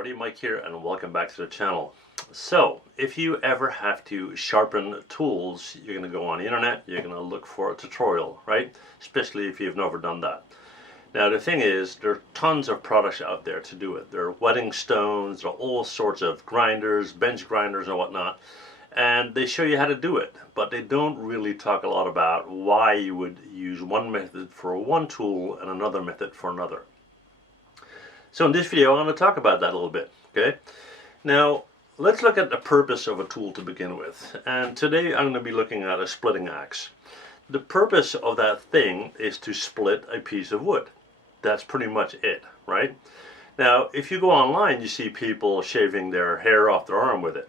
everybody, Mike here and welcome back to the channel. So if you ever have to sharpen tools, you're going to go on the internet, you're going to look for a tutorial, right? Especially if you've never done that. Now the thing is, there are tons of products out there to do it. There are whetting stones, there are all sorts of grinders, bench grinders and whatnot, and they show you how to do it, but they don't really talk a lot about why you would use one method for one tool and another method for another. So in this video I'm going to talk about that a little bit, okay? Now let's look at the purpose of a tool to begin with, and today I'm going to be looking at a splitting axe. The purpose of that thing is to split a piece of wood. That's pretty much it, right? Now if you go online, you see people shaving their hair off their arm with it.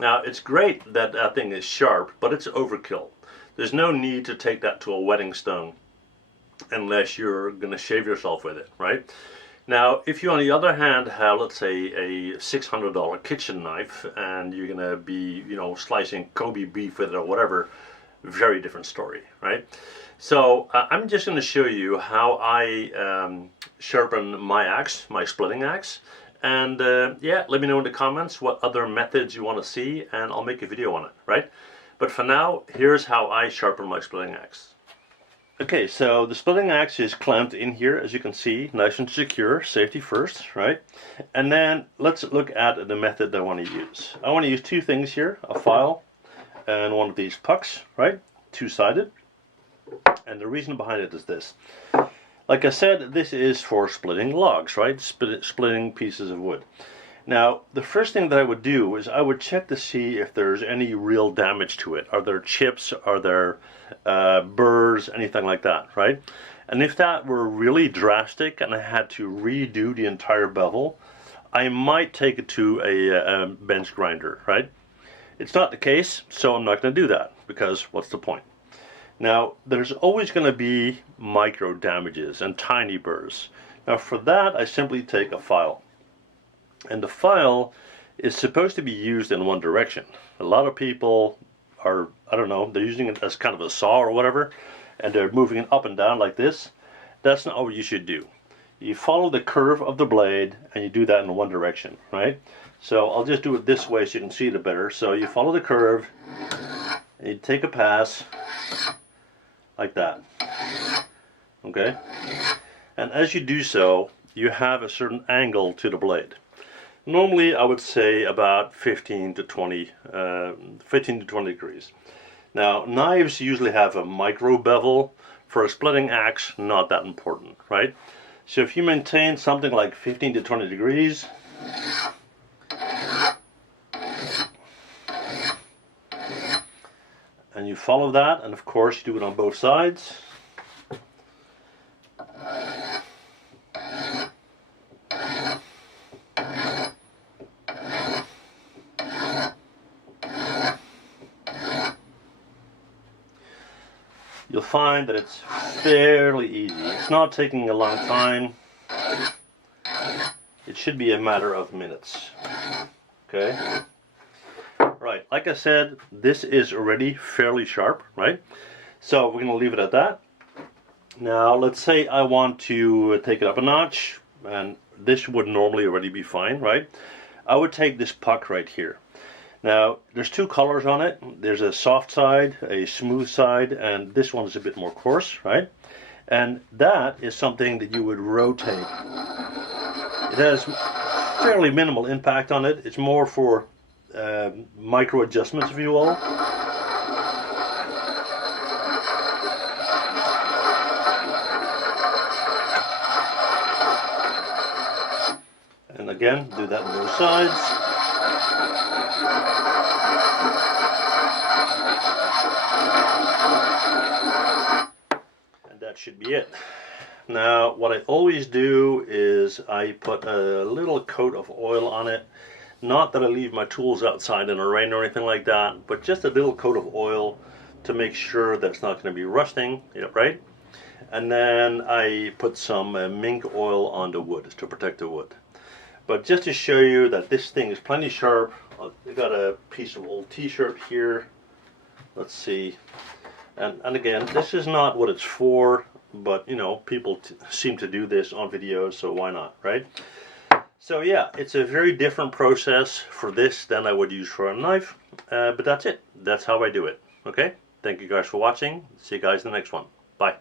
Now it's great that that thing is sharp, but it's overkill. There's no need to take that to a whetting stone unless you're going to shave yourself with it, right? Now, if you, on the other hand, have, let's say, a $600 kitchen knife and you're going to be, slicing Kobe beef with it or whatever, very different story, right? So I'm just going to show you how I sharpen my axe, my splitting axe. And yeah, let me know in the comments what other methods you want to see and I'll make a video on it, right? But for now, here's how I sharpen my splitting axe. Okay, so the splitting axe is clamped in here, as you can see, nice and secure, safety first, right? And then let's look at the method that I want to use. I want to use two things here, a file and one of these pucks, right? Two-sided. And the reason behind it is this. Like I said, this is for splitting logs, right? Splitting pieces of wood. Now, the first thing that I would do is I would check to see if there's any real damage to it. Are there chips? Are there burrs? Anything like that, right? And if that were really drastic and I had to redo the entire bevel, I might take it to a bench grinder, right? It's not the case, so I'm not going to do that because what's the point? Now, there's always going to be micro damages and tiny burrs. Now, for that, I simply take a file. And the file is supposed to be used in one direction. A lot of people are, I don't know, they're using it as kind of a saw or whatever, and they're moving it up and down like this. That's not what you should do. You follow the curve of the blade and you do that in one direction, right? So I'll just do it this way so you can see it better. So you follow the curve, and you take a pass like that, okay? And as you do so, you have a certain angle to the blade. Normally, I would say about 15 to 20 degrees. Now, knives usually have a micro bevel. For a splitting axe, not that important, right? So if you maintain something like 15 to 20 degrees, and you follow that, and of course you do it on both sides. You'll find that it's fairly easy. It's not taking a long time. It should be a matter of minutes. Okay? Right, like I said, this is already fairly sharp, right? So we're going to leave it at that. Now, let's say I want to take it up a notch, and this would normally already be fine, right? I would take this puck right here. Now, there's two colors on it. There's a soft side, a smooth side, and this one is a bit more coarse, right? And that is something that you would rotate. It has fairly minimal impact on it. It's more for micro adjustments, if you will. And again, do that on both sides. That should be it. Now what I always do is I put a little coat of oil on it. Not that I leave my tools outside in the rain or anything like that, but just a little coat of oil to make sure that it's not going to be rusting, right? And then I put some mink oil on the wood to protect the wood. But just to show you that this thing is plenty sharp, I got a piece of old t-shirt here. Let's see. And again, this is not what it's for, but people seem to do this on videos, so why not, right? So yeah, it's a very different process for this than I would use for a knife, but that's it. That's how I do it. Okay, thank you guys for watching. See you guys in the next one. Bye.